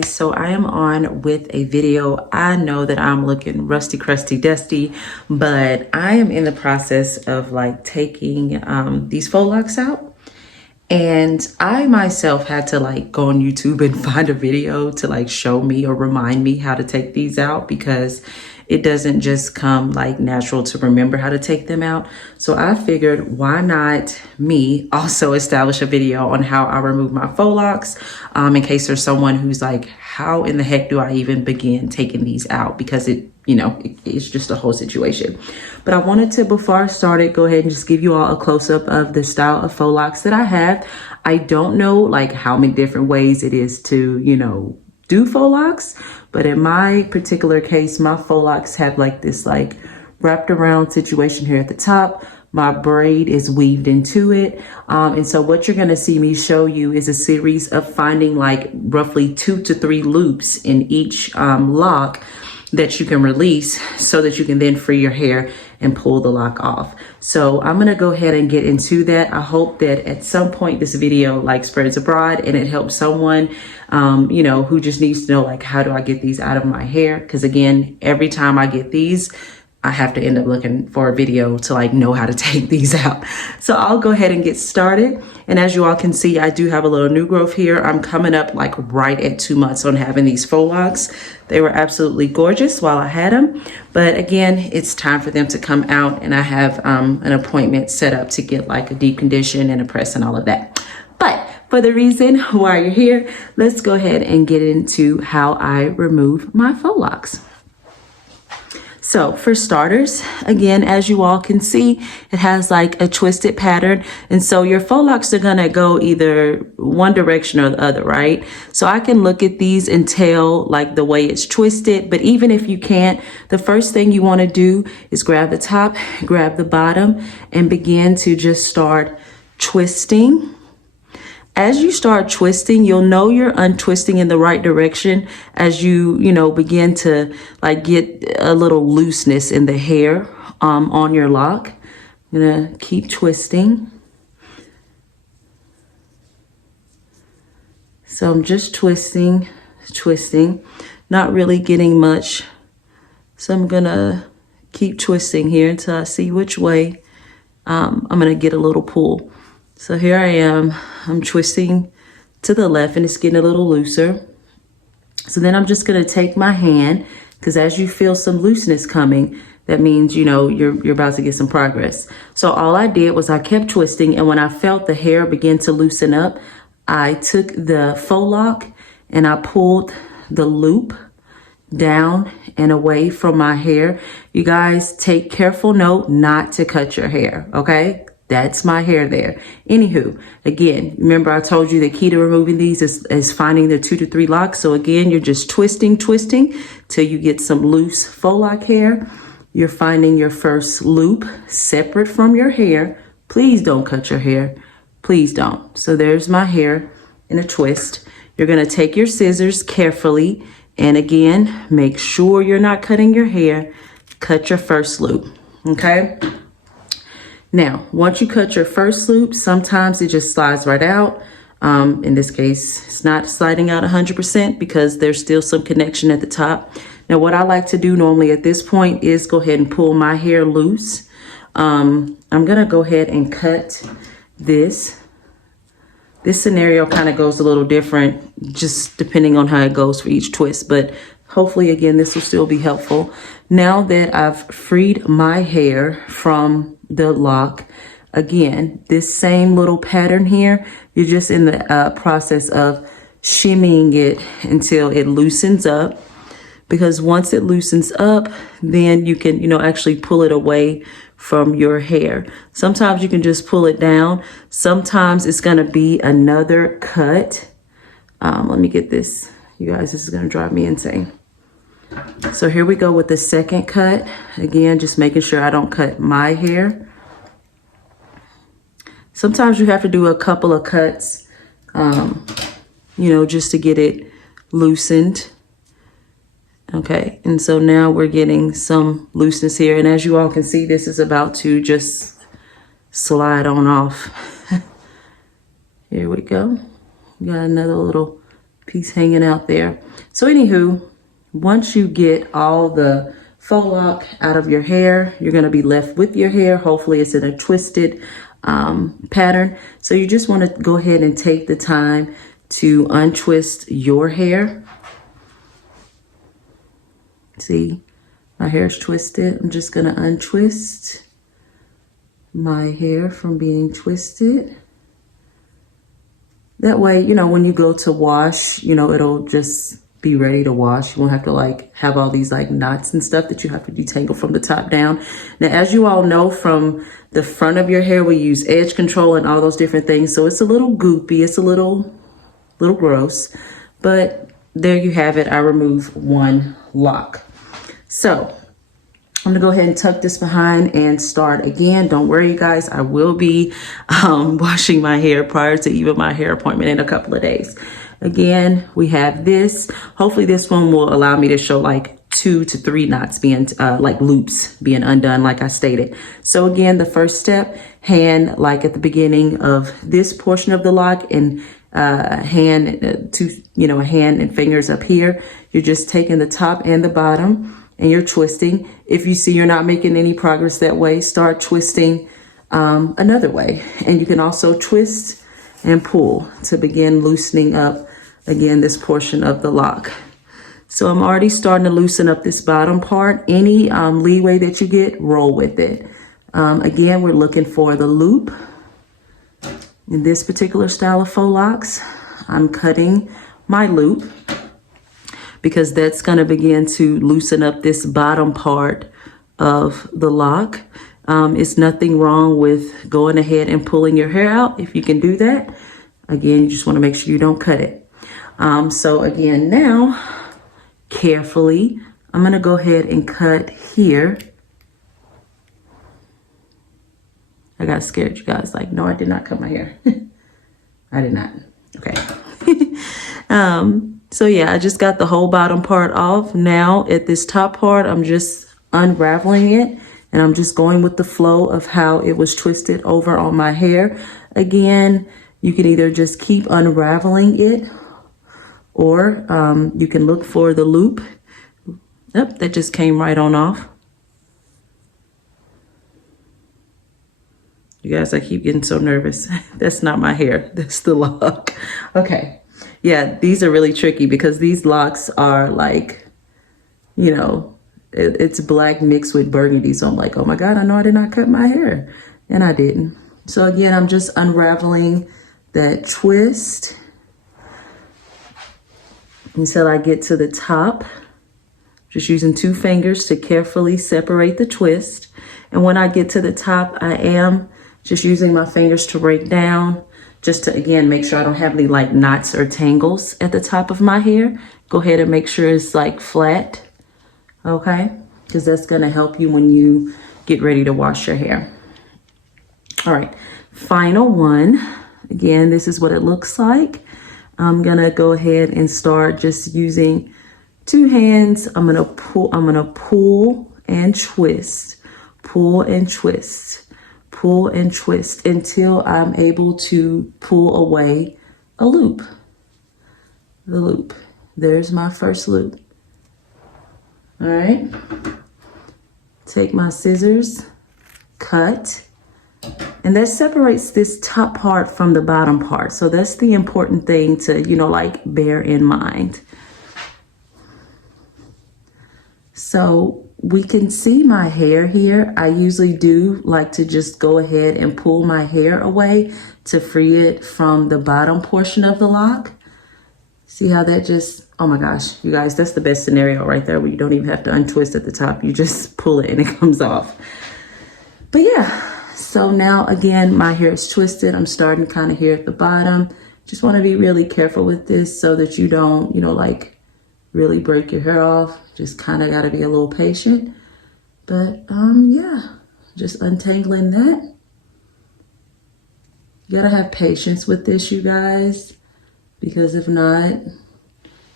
guys, so I am on with a video. I know that I'm looking rusty, crusty, dusty, but I am in the process of like taking these faux locks out. And I myself had to like go on YouTube and find a video to like show me or remind me how to take these out, because it doesn't just come like natural to remember how to take them out. So I figured, why not me also establish a video on how I remove my faux locks, in case there's someone who's like, how in the heck do I even begin taking these out? Because it's just a whole situation. But I wanted to, before I started, go ahead and just give you all a close-up of the style of faux locks that I have. I don't know like how many different ways it is to, do faux locks, but in my particular case, my faux locks have like this like wrapped around situation here at the top. My braid is weaved into it. And so what you're gonna see me show you is a series of finding like roughly 2 to 3 loops in each lock that you can release, so that you can then free your hair and pull the lock off. So I'm gonna go ahead and get into that. I hope that at some point this video like spreads abroad and it helps someone, who just needs to know like, how do I get these out of my hair? Because again, every time I get these, I have to end up looking for a video to like know how to take these out. So I'll go ahead and get started. And as you all can see, I do have a little new growth here. I'm coming up like right at 2 months on having these faux locks. They were absolutely gorgeous while I had them. But again, it's time for them to come out, and I have an appointment set up to get like a deep condition and a press and all of that. But for the reason why you're here, let's go ahead and get into how I remove my faux locks. So for starters, again, as you all can see, it has like a twisted pattern. And so your faux locks are gonna go either one direction or the other, right? So I can look at these and tell like the way it's twisted, but even if you can't, the first thing you wanna do is grab the top, grab the bottom, and begin to just start twisting. As you start twisting, you'll know you're untwisting in the right direction as you, begin to like get a little looseness in the hair on your lock. I'm gonna keep twisting. So I'm just twisting, not really getting much. So I'm gonna keep twisting here until I see which way I'm gonna get a little pull. So here I am, I'm twisting to the left and it's getting a little looser. So then I'm just gonna take my hand, because as you feel some looseness coming, that means, you're about to get some progress. So all I did was I kept twisting, and when I felt the hair begin to loosen up, I took the faux lock and I pulled the loop down and away from my hair. You guys take careful note not to cut your hair, okay? That's my hair there. Anywho, again, remember I told you the key to removing these is finding the 2 to 3 locks. So again, you're just twisting till you get some loose faux lock hair. You're finding your first loop separate from your hair. Please don't cut your hair. Please don't. So there's my hair in a twist. You're gonna take your scissors carefully, and again, make sure you're not cutting your hair. Cut your first loop, okay? Now, once you cut your first loop, sometimes it just slides right out. In this case, it's not sliding out 100% because there's still some connection at the top. Now, what I like to do normally at this point is go ahead and pull my hair loose. I'm gonna go ahead and cut this. This scenario kind of goes a little different, just depending on how it goes for each twist, but hopefully, again, this will still be helpful. Now that I've freed my hair from the lock, again, this same little pattern here, you're just in the process of shimmying it until it loosens up, because once it loosens up, then you can, actually pull it away from your hair. Sometimes you can just pull it down. Sometimes it's gonna be another cut. Let me get this. You guys, this is gonna drive me insane. So here we go with the second cut. Again, just making sure I don't cut my hair. Sometimes you have to do a couple of cuts, just to get it loosened. Okay, and so now we're getting some looseness here. And as you all can see, this is about to just slide on off. Here we go. Got another little piece hanging out there. So anywho, once you get all the faux loc out of your hair, you're going to be left with your hair. Hopefully it's in a twisted pattern. So you just want to go ahead and take the time to untwist your hair. See, my hair is twisted. I'm just going to untwist my hair from being twisted. That way, you know, when you go to wash, you know, it'll just be ready to wash. You won't have to like have all these like knots and stuff that you have to detangle from the top down. Now, as you all know, from the front of your hair, we use edge control and all those different things. So it's a little goopy. It's a little gross, but there you have it. I remove one lock. So I'm gonna go ahead and tuck this behind and start again. Don't worry, you guys, I will be washing my hair prior to even my hair appointment in a couple of days. Again, we have this. Hopefully this one will allow me to show like 2 to 3 knots being like loops being undone, like I stated. So again, the first step, hand like at the beginning of this portion of the lock, and hand a hand and fingers up here. You're just taking the top and the bottom and you're twisting. If you see you're not making any progress that way, start twisting another way. And you can also twist and pull to begin loosening up, again, this portion of the lock. So I'm already starting to loosen up this bottom part. Any leeway that you get, roll with it. Again, we're looking for the loop. In this particular style of faux locs, I'm cutting my loop because that's going to begin to loosen up this bottom part of the lock. It's nothing wrong with going ahead and pulling your hair out if you can do that. Again, you just want to make sure you don't cut it. So again, now, carefully, I'm going to go ahead and cut here. I got scared, you guys. Like, no, I did not cut my hair. I did not. Okay. So yeah, I just got the whole bottom part off. Now at this top part, I'm just unraveling it, and I'm just going with the flow of how it was twisted over on my hair. Again, you can either just keep unraveling it, or you can look for the loop. Yep, that just came right on off. You guys, I keep getting so nervous. That's not my hair, that's the lock. Okay, yeah, these are really tricky because these locks are like, you know, it's black mixed with burgundy. So I'm like, oh my God, I know I did not cut my hair. And I didn't. So again, I'm just unraveling that twist until I get to the top. Just using 2 fingers to carefully separate the twist. And when I get to the top, I am just using my fingers to break down, just to, again, make sure I don't have any like knots or tangles at the top of my hair. Go ahead and make sure it's like flat, okay? Because that's gonna help you when you get ready to wash your hair. All right, final one. Again, this is what it looks like. I'm gonna go ahead and start just using 2 hands. I'm gonna pull and twist, pull and twist, pull and twist until I'm able to pull away a loop. The loop. There's my first loop. All right. Take my scissors, cut, and that separates this top part from the bottom part. So that's the important thing to, you know, like bear in mind. So we can see my hair here. I usually do like to just go ahead and pull my hair away to free it from the bottom portion of the lock. See how that just, oh my gosh, you guys, that's the best scenario right there where you don't even have to untwist at the top. You just pull it and it comes off. But yeah, so now again, my hair is twisted. I'm starting kind of here at the bottom. Just want to be really careful with this so that you don't, you know, like really break your hair off. Just kind of got to be a little patient. But yeah, just untangling that. You got to have patience with this, you guys, because if not,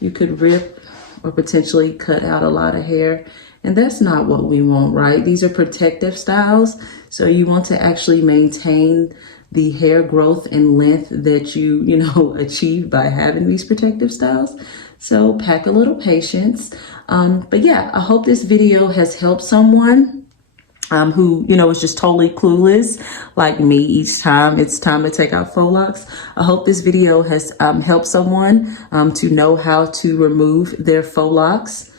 you could rip or potentially cut out a lot of hair. And that's not what we want, right? These are protective styles. So you want to actually maintain the hair growth and length that you know, achieve by having these protective styles. So pack a little patience. But yeah, I hope this video has helped someone who, you know, is just totally clueless like me each time it's time to take out faux locks. I hope this video has helped someone to know how to remove their faux locks.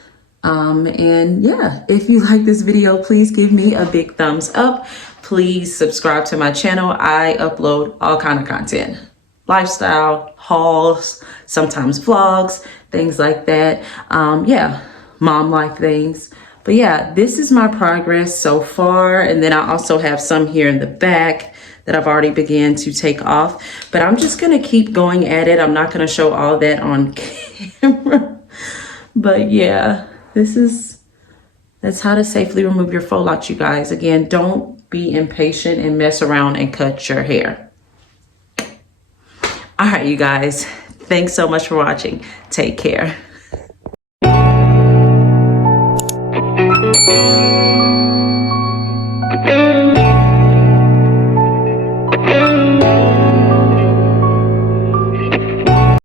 And yeah, if you like this video, please give me a big thumbs up. Please subscribe to my channel. I upload all kind of content, lifestyle, hauls, sometimes vlogs, things like that. Yeah, mom life things. But yeah, this is my progress so far. And then I also have some here in the back that I've already began to take off. But I'm just going to keep going at it. I'm not going to show all that on camera. But yeah, that's how to safely remove your faux locks, you guys. Again, don't be impatient and mess around and cut your hair. All right, you guys. Thanks so much for watching. Take care.